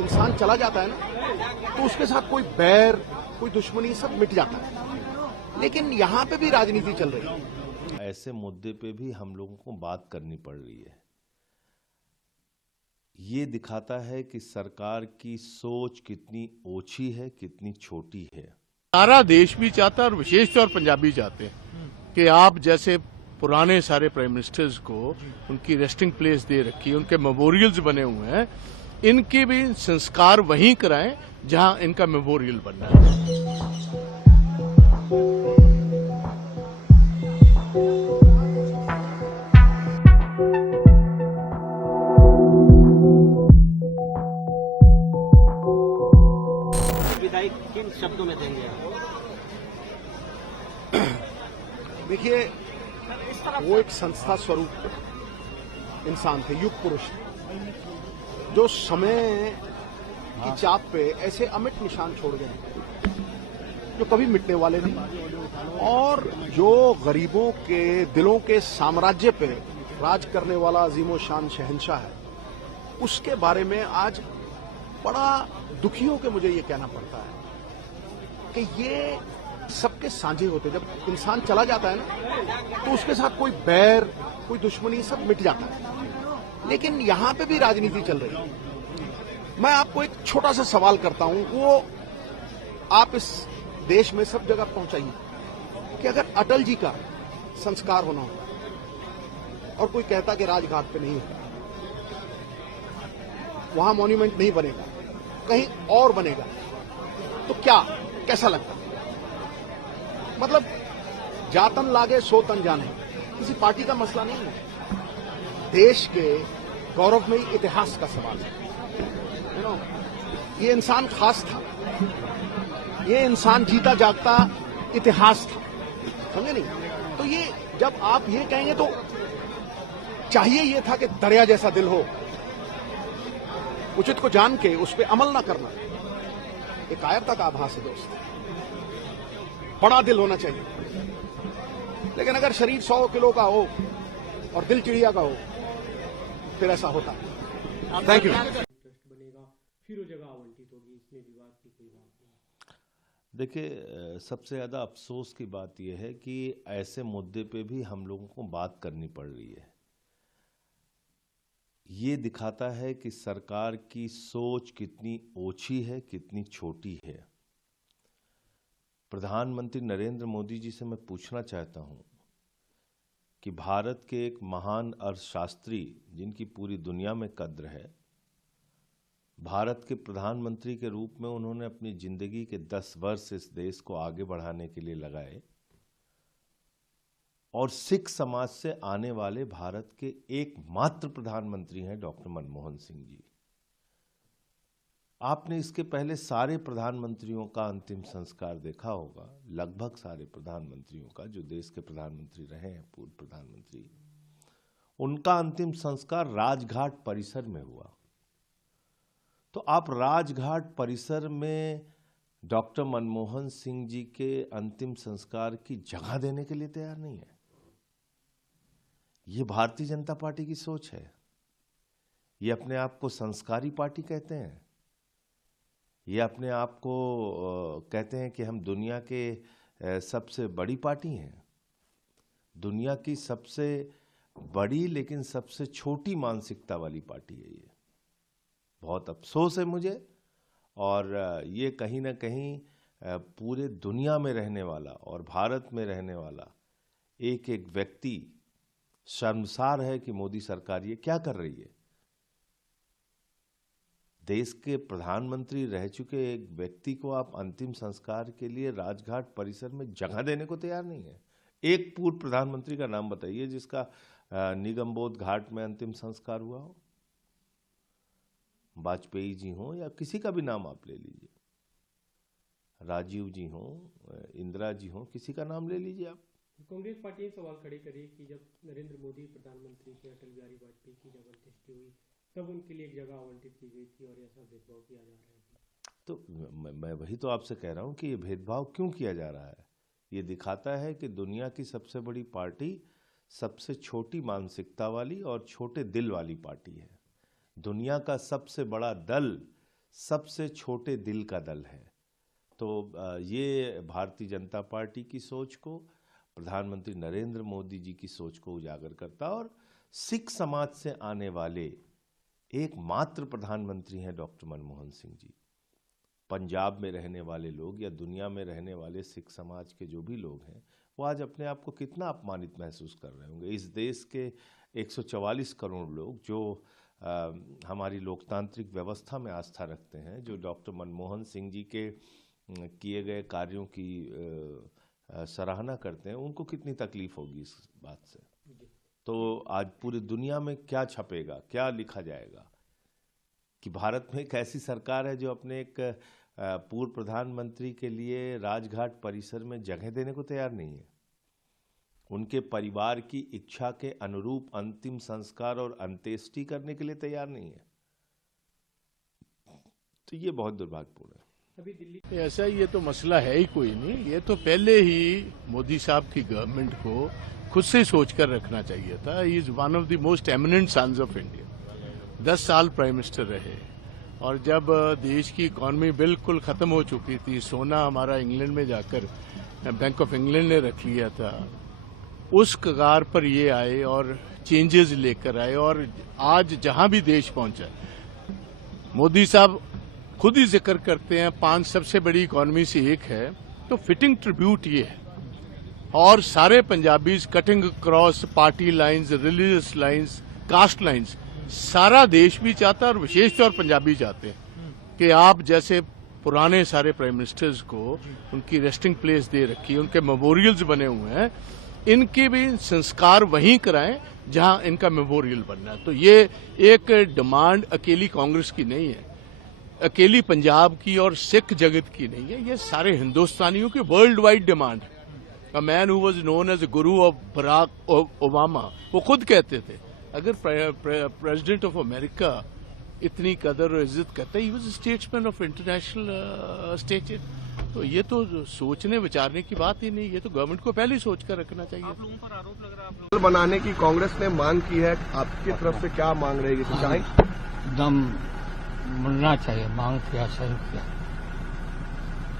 इंसान चला जाता है ना, तो उसके साथ कोई बैर, कोई दुश्मनी सब मिट जाता है। लेकिन यहाँ पे भी राजनीति चल रही है। ऐसे मुद्दे पे भी हम लोगों को बात करनी पड़ रही है। ये दिखाता है कि सरकार की सोच कितनी ओछी है, कितनी छोटी है। सारा देश भी चाहता है और विशेष तौर पंजाबी चाहते हैं कि आप जैसे पुराने सारे प्राइम मिनिस्टर्स को उनकी रेस्टिंग प्लेस दे रखी है, उनके मेमोरियल्स बने हुए हैं, इनके भी संस्कार वहीं कराएं जहां इनका मेमोरियल बनना है। विदाई किन शब्दों में देंगे आप? देखिए, वो एक संस्था स्वरूप इंसान थे, युग पुरुष, जो समय की चाप पे ऐसे अमिट निशान छोड़ गए जो कभी मिटने वाले नहीं, और जो गरीबों के दिलों के साम्राज्य पे राज करने वाला अजीमो शान शहंशाह है, उसके बारे में आज बड़ा दुखी होकर मुझे ये कहना पड़ता है कि ये सबके साझे होते। जब इंसान चला जाता है ना, तो उसके साथ कोई बैर, कोई दुश्मनी सब मिट जाता है। लेकिन यहां पे भी राजनीति चल रही है। मैं आपको एक छोटा सा सवाल करता हूं, वो आप इस देश में सब जगह पहुंचाइए कि अगर अटल जी का संस्कार होना होगा और कोई कहता कि राजघाट पे नहीं होगा, वहां मॉन्यूमेंट नहीं बनेगा, कहीं और बनेगा, तो क्या कैसा लगता? मतलब जातन लागे सो तन जाने, किसी पार्टी का मसला नहीं है, देश के गौरवमयी इतिहास का सवाल है। ये इंसान खास था, ये इंसान जीता जागता इतिहास था, समझे नहीं? तो ये जब आप ये कहेंगे तो चाहिए ये था कि दरिया जैसा दिल हो, उचित को जान के उस पर अमल ना करना, एक कायरता का आभास है दोस्त। बड़ा दिल होना चाहिए, लेकिन अगर शरीर 100 किलो का हो और दिल चिड़िया का हो, फिर ऐसा होता है। Thank you. बनेगा, फिर वो जगह आवंटित होगी, इसमें विवाद की कोई बात नहीं। देखिए, सबसे ज़्यादा अफसोस की बात यह है कि ऐसे मुद्दे पे भी हम लोगों को बात करनी पड़ रही है। ये दिखाता है कि सरकार की सोच कितनी ओछी है, कितनी छोटी है। प्रधानमंत्री नरेंद्र मोदी जी से मैं पूछना चाहता हूं कि भारत के एक महान अर्थशास्त्री, जिनकी पूरी दुनिया में कद्र है, भारत के प्रधानमंत्री के रूप में उन्होंने अपनी जिंदगी के 10 वर्ष इस देश को आगे बढ़ाने के लिए लगाए, और सिख समाज से आने वाले भारत के एकमात्र प्रधानमंत्री हैं डॉक्टर मनमोहन सिंह जी। आपने इसके पहले सारे प्रधानमंत्रियों का अंतिम संस्कार देखा होगा, लगभग सारे प्रधानमंत्रियों का, जो देश के प्रधानमंत्री रहे हैं, पूर्व प्रधानमंत्री, उनका अंतिम संस्कार राजघाट परिसर में हुआ। तो आप राजघाट परिसर में डॉक्टर मनमोहन सिंह जी के अंतिम संस्कार की जगह देने के लिए तैयार नहीं है। ये भारतीय जनता पार्टी की सोच है। ये अपने आप को संस्कारी पार्टी कहते हैं, ये अपने आप को कहते हैं कि हम दुनिया के सबसे बड़ी पार्टी हैं, दुनिया की सबसे बड़ी लेकिन सबसे छोटी मानसिकता वाली पार्टी है ये। बहुत अफसोस है मुझे, और ये कहीं ना कहीं पूरे दुनिया में रहने वाला और भारत में रहने वाला एक एक व्यक्ति शर्मसार है कि मोदी सरकार ये क्या कर रही है। देश के प्रधानमंत्री रह चुके एक व्यक्ति को आप अंतिम संस्कार के लिए राजघाट परिसर में जगह देने को तैयार नहीं है। एक पूर्व प्रधानमंत्री का नाम बताइए जिसका निगमबोध घाट में अंतिम संस्कार हुआ हो। वाजपेयी जी हो या किसी का भी नाम आप ले लीजिए, राजीव जी हो, इंदिरा जी हो, किसी का नाम ले लीजिए आप। कांग्रेस पार्टी ने सवाल खड़े करे कि जब नरेंद्र मोदी प्रधानमंत्री थे, अटल बिहारी वाजपेयी की जब अंत्येष्टि हुई, तब उनके लिए एक जगह आवंटित की गई थी और ऐसा भेदभाव किया जा रहा है। तो मैं वही तो आपसे कह रहा हूं कि ये भेदभाव क्यों किया जा रहा है। ये दिखाता है कि दुनिया की सबसे बड़ी पार्टी सबसे छोटी मानसिकता वाली और छोटे दिल वाली पार्टी है। दुनिया का सबसे बड़ा दल सबसे छोटे दिल का दल है। तो ये भारतीय जनता पार्टी की सोच को, प्रधानमंत्री नरेंद्र मोदी जी की सोच को उजागर करता है। और सिख समाज से आने वाले एकमात्र प्रधानमंत्री हैं डॉक्टर मनमोहन सिंह जी। पंजाब में रहने वाले लोग या दुनिया में रहने वाले सिख समाज के जो भी लोग हैं, वो आज अपने आप को कितना अपमानित महसूस कर रहे होंगे। इस देश के 144 करोड़ लोग जो हमारी लोकतांत्रिक व्यवस्था में आस्था रखते हैं, जो डॉक्टर मनमोहन सिंह जी के किए गए कार्यों की सराहना करते हैं, उनको कितनी तकलीफ होगी इस बात से। तो आज पूरी दुनिया में क्या छपेगा, क्या लिखा जाएगा कि भारत में एक ऐसी सरकार है जो अपने एक पूर्व प्रधानमंत्री के लिए राजघाट परिसर में जगह देने को तैयार नहीं है, उनके परिवार की इच्छा के अनुरूप अंतिम संस्कार और अंत्येष्टि करने के लिए तैयार नहीं है। तो ये बहुत दुर्भाग्यपूर्ण है। अभी दिल्ली ऐसा ये तो मसला है ही कोई नहीं। ये तो पहले ही मोदी साहब की गवर्नमेंट को खुद से सोच कर रखना चाहिए था। He is one of the most eminent sons of India. 10 साल प्राइम मिनिस्टर रहे, और जब देश की इकॉनमी बिल्कुल खत्म हो चुकी थी, सोना हमारा इंग्लैंड में जाकर बैंक ऑफ इंग्लैंड ने रख लिया था, उस कगार पर ये आए और चेंजेस लेकर आए। और आज जहां भी देश पहुंचा, मोदी साहब खुद ही जिक्र करते हैं 5 सबसे बड़ी इकॉनमी से एक है, तो फिटिंग ट्रिब्यूट ये है। और सारे Punjabis cutting cross party lines, religious lines, caste lines, सारा देश भी चाहता है और विशेष तौर पंजाबी चाहते हैं कि आप जैसे पुराने सारे प्राइम मिनिस्टर्स को उनकी रेस्टिंग प्लेस दे रखी है, उनके मेमोरियल्स बने हुए हैं, इनके भी संस्कार वहीं कराएं जहां इनका मेमोरियल बनना है। तो ये एक डिमांड अकेली कांग्रेस की नहीं है, अकेली पंजाब की और सिख जगत की नहीं है, ये सारे हिंदुस्तानियों की वर्ल्ड वाइड डिमांड है। A man who was known as guru of Barack Obama, वो खुद कहते थे अगर प्रेसिडेंट ऑफ अमेरिका इतनी कदर और इज्जत करता है, he was statesman of international stature. तो ये तो सोचने विचारने की बात ही नहीं, ये तो गवर्नमेंट को पहले ही सोच कर रखना चाहिए। आप लोगों पर आरोप लग रहा है, आप लोग बनाने की कांग्रेस ने मांग की है, आपकी तरफ से क्या मांग रहेगी? एकदम मिलना चाहिए, मांग किया, सही किया।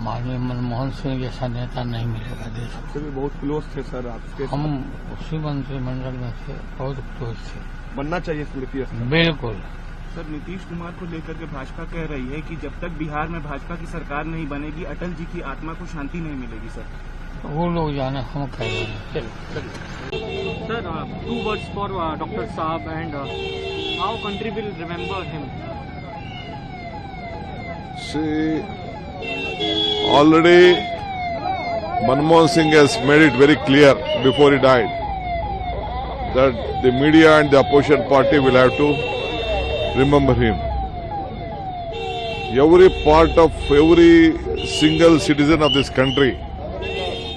माननीय मनमोहन सिंह जैसा नेता नहीं मिलेगा देश में। आपसे भी बहुत क्लोज थे सर, आपके हम उसी मंत्रिमंडल में थे, बहुत क्लोज थे। बनना चाहिए स्मृति स्थल। बिल्कुल। सर, नीतीश कुमार को लेकर के भाजपा कह रही है कि जब तक बिहार में भाजपा की सरकार नहीं बनेगी, अटल जी की आत्मा को शांति नहीं मिलेगी। सर, वो लोग जाने, हम कह रहे हैं। Sir, 2 words for Dr. Saab and how country will remember him. See, already Manmohan Singh has made it very clear before he died that the media and the opposition party will have to remember him. Every part of every single citizen of this country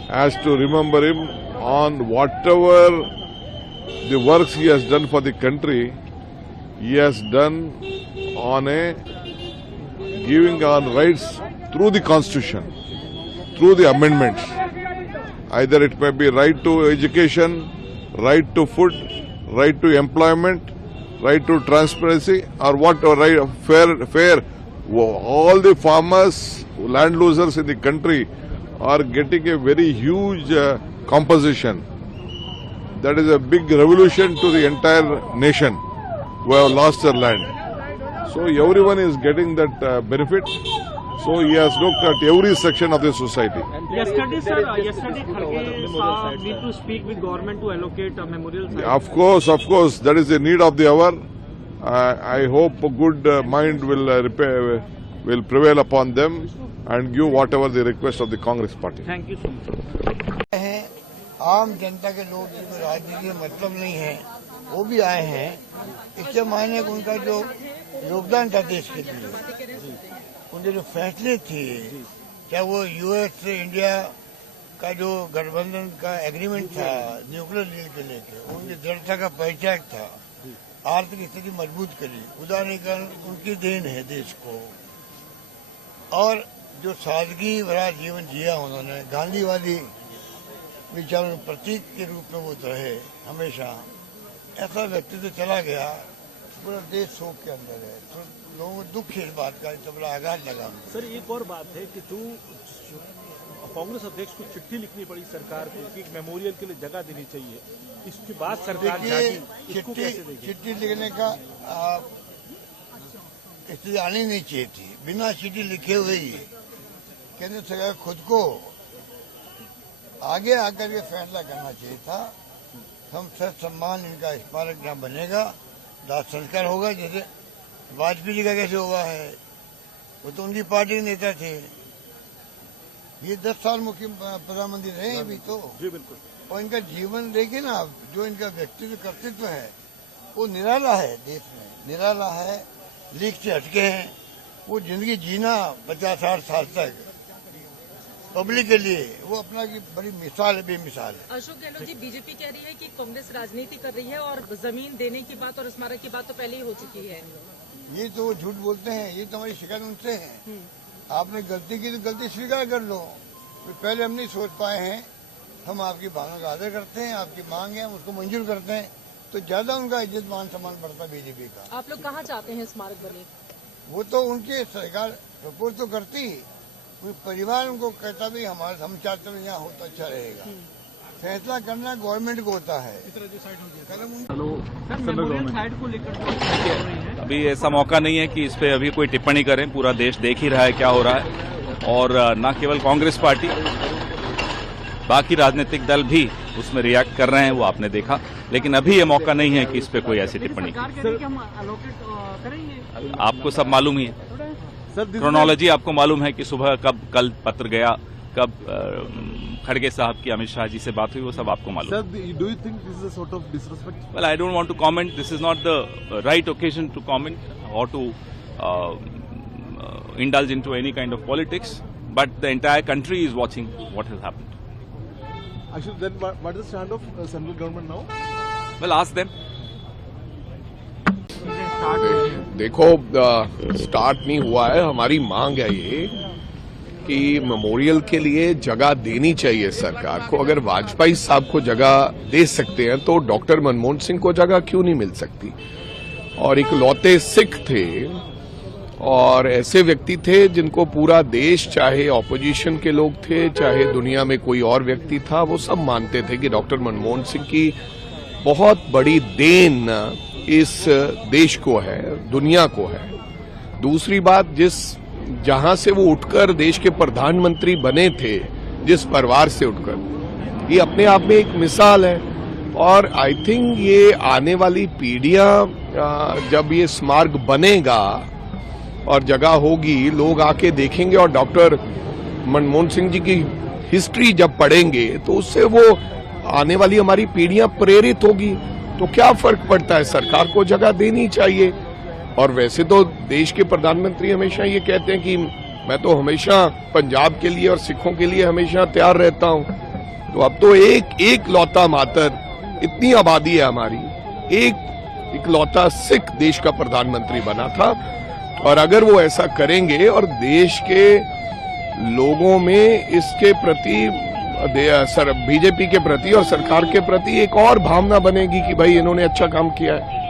has to remember him on whatever the works he has done for the country. He has done on a giving on rights through the constitution, through the amendments. Either it may be right to education, right to food, right to employment, right to transparency, or whatever, right, fair. All the farmers, land losers in the country are getting a very huge compensation. That is a big revolution to the entire nation who have lost their land. So everyone is getting that benefit. So he has looked at every section of the society. Yesterday, sir, Kharge Saab need to speak with government to allocate a memorial site. Of course, that is the need of the hour. I hope a good mind will prevail upon them and give whatever the request of the Congress party. Thank you so much. आम जनता के लोग जिनको राजनीति में मतलब नहीं है, वो भी आए हैं। इससे मायने उनका जो योगदान था देश के लिए, उनके जो फैसले थे, चाहे वो यूएस से इंडिया का जो गठबंधन का एग्रीमेंट था न्यूक्लियर डील के लेकर, उनकी दृढ़ता का परिचय था, आर्थिक स्थिति मजबूत करी, उदारीकरण उनकी देन है देश को। और जो सादगी भरा जीवन जिया उन्होंने, गांधीवादी विचारों के प्रतीक के रूप में वो रहे हमेशा। ऐसा व्यक्तित्व चला गया, पूरा देश शोक के अंदर है। तो लोगों को दुख है इस बात का, इतना बड़ा आघात लगा। सर एक और बात है कि जो कांग्रेस अध्यक्ष को चिट्ठी लिखनी पड़ी सरकार को कि मेमोरियल के लिए जगह देनी चाहिए, इसके बाद सरकार चिट्ठी लिखने का स्थिति आनी नहीं चाहिए थी। बिना चिट्ठी लिखे हुए ही केंद्र सरकार खुद को आगे आकर के फैसला करना चाहिए था। हम सर सम्मान इनका स्मारक जहाँ बनेगा, दाह संस्कार होगा, जैसे वाजपेयी जी का कैसे हुआ है, वो तो उनकी पार्टी के नेता थे। ये 10 साल मुख्य प्रधानमंत्री रहे हैं अभी तो। जी बिल्कुल। और इनका जीवन देखिए ना, जो इनका व्यक्तित्व कर्तृत्व है वो निराला है, देश में निराला है, लीक से हटके हैं। वो जिंदगी जीना 50-60 साल तक पब्लिक के लिए, वो अपना की बड़ी मिसाल है, बेमिसाल है। अशोक गहलोत जी, बीजेपी कह रही है कि कांग्रेस राजनीति कर रही है और जमीन देने की बात और स्मारक की बात तो पहले ही हो चुकी है। ये तो झूठ बोलते हैं, ये तो हमारी शिकायत उनसे है। आपने गलती की तो गलती स्वीकार कर लो। पहले हम नहीं सोच पाए हैं, हम आपकी भावना का आदर करते हैं, आपकी मांग है हम उसको मंजूर करते हैं, तो ज्यादा उनका इज्जत मान सम्मान बढ़ता बीजेपी का। आप लोग कहाँ चाहते हैं स्मारक बने? वो तो उनके सरकार प्रपोज तो करती, परिवार उनको कहता भी हमारे हम चाहते हैं यहाँ हो तो अच्छा रहेगा। फैसला करना गवर्नमेंट को होता है। मेमोरियल साइट को लेकर अभी ऐसा मौका नहीं है कि इस पे अभी कोई टिप्पणी करें। पूरा देश देख ही रहा है क्या हो रहा है, और न केवल कांग्रेस पार्टी, बाकी राजनीतिक दल भी उसमें रिएक्ट कर रहे हैं, वो आपने देखा। लेकिन अभी ये मौका नहीं है कि इस पे कोई ऐसी टिप्पणी करें। आपको सब मालूम ही है, क्रोनोलॉजी आपको मालूम है कि सुबह कब कल पत्र गया, कब खड़गे साहब की अमित शाह जी से बात हुई, वो सब आपको मालूम है। Do you think this is a sort of disrespect? Well, I don't want to comment. This is not the right occasion to comment or to indulge into any kind of politics. But the entire country is watching what has happened. Actually, then what is the stand of central government now? Well, ask them. देखो, start नहीं हुआ है। हमारी मांग है ये कि memorial के लिए जगह देनी चाहिए सरकार को। अगर वाजपेयी साहब को जगह दे सकते हैं तो डॉक्टर मनमोहन सिंह को जगह क्यों नहीं मिल सकती? और इकलौते सिख थे और ऐसे व्यक्ति थे जिनको पूरा देश, चाहे ऑपोजिशन के लोग थे, चाहे दुनिया में कोई और व्यक्ति था, वो सब मानते थे कि डॉक्टर मनमोहन सिंह की बहुत बड़ी देन इस देश को है, दुनिया को है। दूसरी बात, जहां से वो उठकर देश के प्रधानमंत्री बने थे, जिस परिवार से उठकर, ये अपने आप में एक मिसाल है। और आई थिंक ये आने वाली पीढ़ियां, जब ये स्मारक बनेगा और जगह होगी, लोग आके देखेंगे और डॉक्टर मनमोहन सिंह जी की हिस्ट्री जब पढ़ेंगे तो उससे वो आने वाली हमारी पीढ़ियां प्रेरित होगी। तो क्या फर्क पड़ता है, सरकार को जगह देनी चाहिए। और वैसे तो देश के प्रधानमंत्री हमेशा ये कहते हैं कि मैं तो हमेशा पंजाब के लिए और सिखों के लिए हमेशा तैयार रहता हूं। तो अब तो एक लौता मातर, इतनी आबादी है हमारी, एक इकलौता सिख देश का प्रधानमंत्री बना था। और अगर वो ऐसा करेंगे और देश के लोगों में इसके प्रति, बीजेपी के प्रति और सरकार के प्रति एक और भावना बनेगी कि भाई इन्होंने अच्छा काम किया है,